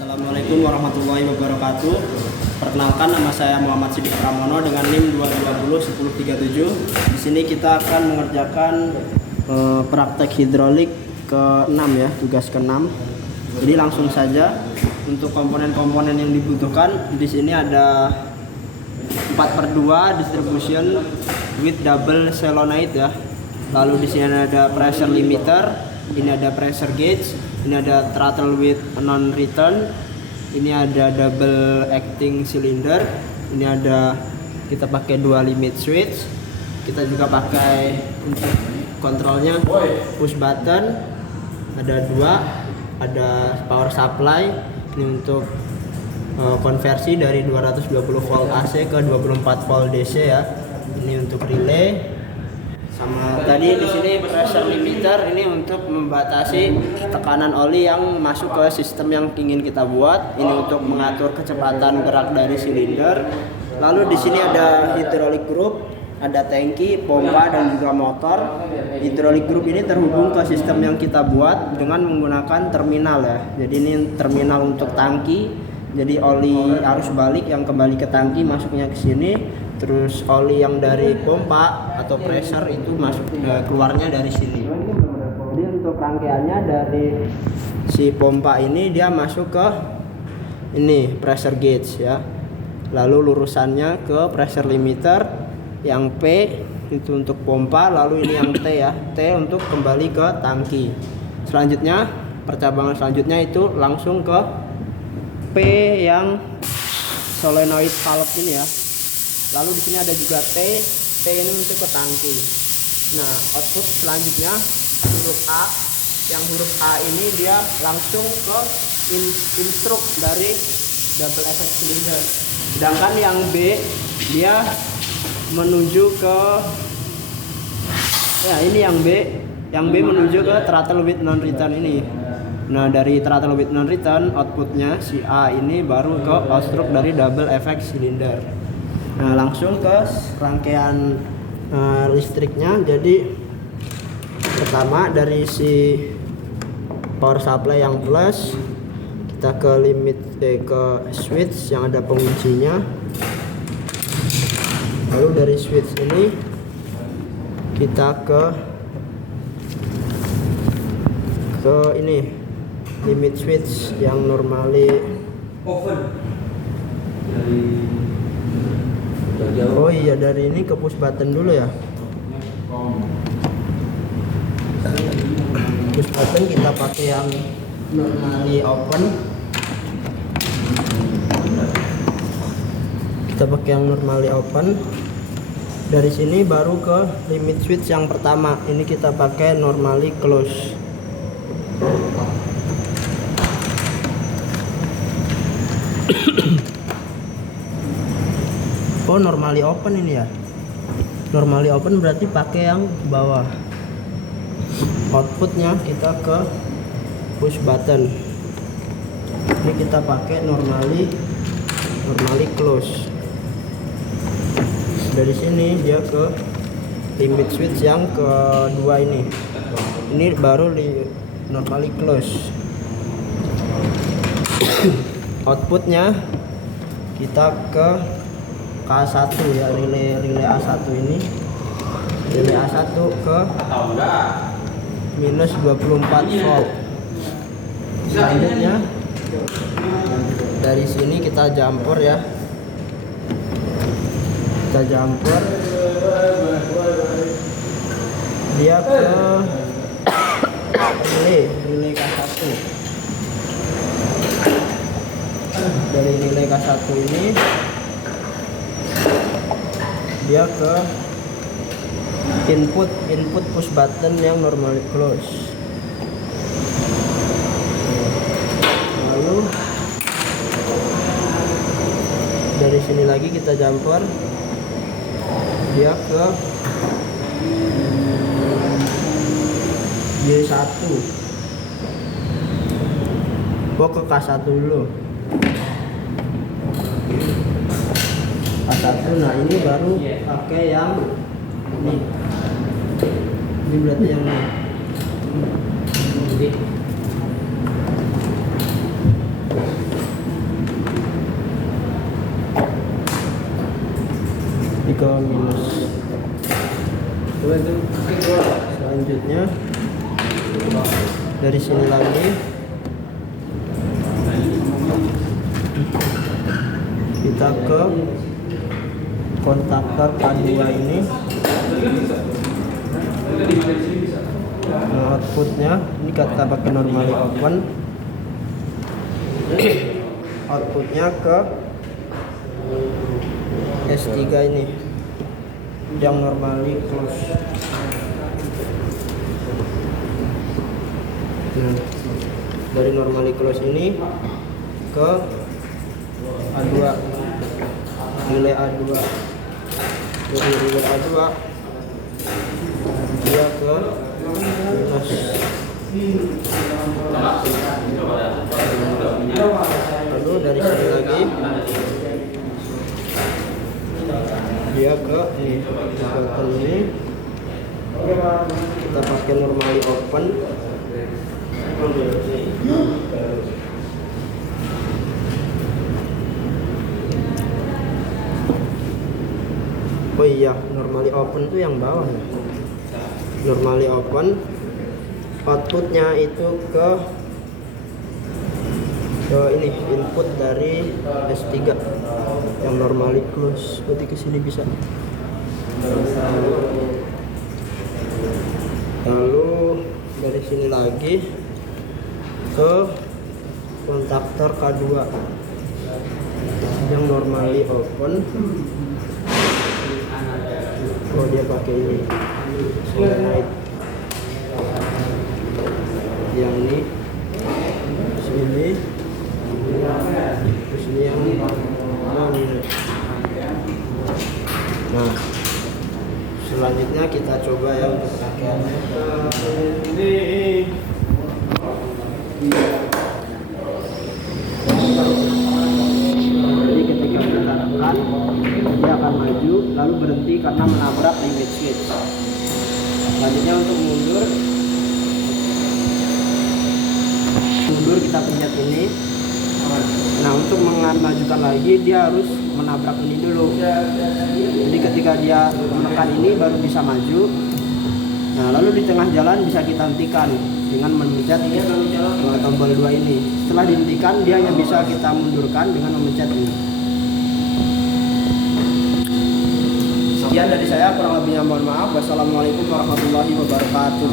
Assalamualaikum warahmatullahi wabarakatuh. Perkenalkan, nama saya Muhammad Sidik Pramono dengan NIM 2201037. Di sini kita akan mengerjakan praktek hidrolik ke-6 ya, tugas ke-6. Jadi langsung saja untuk komponen-komponen yang dibutuhkan. Di sini ada 4/2 distribution with double solenoid ya. Lalu di sini ada pressure limiter, ini ada pressure gauge, ini ada throttle with non-return, ini ada double acting cylinder, ini ada kita pakai 2 limit switch, kita juga pakai untuk kontrolnya push button, ada 2, ada power supply, ini untuk konversi dari 220 volt AC ke 24 volt DC ya. Ini untuk relay. Sama tadi di sini pressure limiter, ini untuk membatasi tekanan oli yang masuk ke sistem yang ingin kita buat. Ini untuk mengatur kecepatan gerak dari silinder. Lalu di sini ada hydraulic group, ada tangki, pompa dan juga motor. Hydraulic group ini terhubung ke sistem yang kita buat dengan menggunakan terminal ya. Jadi ini terminal untuk tangki. Jadi oli arus balik yang kembali ke tangki masuknya ke sini. Terus oli yang dari pompa atau pressure itu masuk keluarnya dari sini. Jadi untuk rangkaiannya dari si pompa ini dia masuk ke ini pressure gauge ya. Lalu lurusannya ke pressure limiter, yang P itu untuk pompa, lalu ini yang T ya. T untuk kembali ke tangki. Selanjutnya percabangan selanjutnya itu langsung ke P yang solenoid valve ini ya. Lalu di sini ada juga T ini untuk ke tangki. Nah, output selanjutnya huruf A. Yang huruf A ini dia langsung ke instruk dari double effect cylinder. Sedangkan yang B dia menuju ke ini yang B menuju ke throttle with non return ini. Nah, dari throttle with non return outputnya si A ini baru ke outstruk dari double effect cylinder. Nah, langsung ke rangkaian listriknya. Jadi pertama dari si power supply yang plus, kita ke ke switch yang ada penguncinya. Lalu dari switch ini kita ke ini limit switch yang normally dari ini ke push button dulu ya. Push button kita pakai yang normally open. Kita pakai yang normally open. Dari sini baru ke limit switch yang pertama. Ini kita pakai normally close. Oh, normally open ini ya. Normally open berarti pakai yang bawah. Outputnya kita ke push button. Ini kita pakai normally close. Dari sini dia ke limit switch yang kedua ini. Ini baru normally close. Outputnya kita ke A1 ya, relay A1 ini. Relay A1 ke minus 24 volt. Selanjutnya dari sini kita jumper ya. Kita jumper dia ke relay K1. Dari relay K1 ini dia ke input push button yang normally close. Lalu dari sini lagi kita jumper dia ke Y1. Ke K1 dulu. K1. Nah, ini baru pakai yang ini berarti yang ini. ini ke minus. Selanjutnya dari sini lagi kita ke kontaktor K2 ini. Nah, outputnya ini kita pakai normally open, outputnya ke S3 ini yang normally close. Nah, dari normally close ini ke A2, relay A2, dari relay A2 dia ke minus. Lalu dari sini lagi dia ke ini, kita pakai normally open. Oh iya, normally open tuh yang bawah ya. Normally open, outputnya itu ke ini input dari S3 yang normally close. Berarti ke sini bisa. Lalu dari sini lagi ke kontaktor K2 yang normally open. Oh, dia pakai ini solenoid yang ini sini, terus ini yang minus. Nah, selanjutnya kita coba yang pakai ini. Jadi ketika kita tekan, dia akan maju lalu berhenti karena menabrak limit switch. Selanjutnya untuk mundur kita pencet ini. Nah, untuk memajukan lagi dia harus menabrak ini dulu. Jadi ketika dia menekan ini baru bisa maju. Nah, lalu di tengah jalan bisa kita hentikan dengan memencet tombol 2 ini. Setelah dihentikan dia hanya bisa kita mundurkan dengan memencet ini. Sekian dari saya, kurang lebihnya mohon maaf. Wassalamualaikum warahmatullahi wabarakatuh.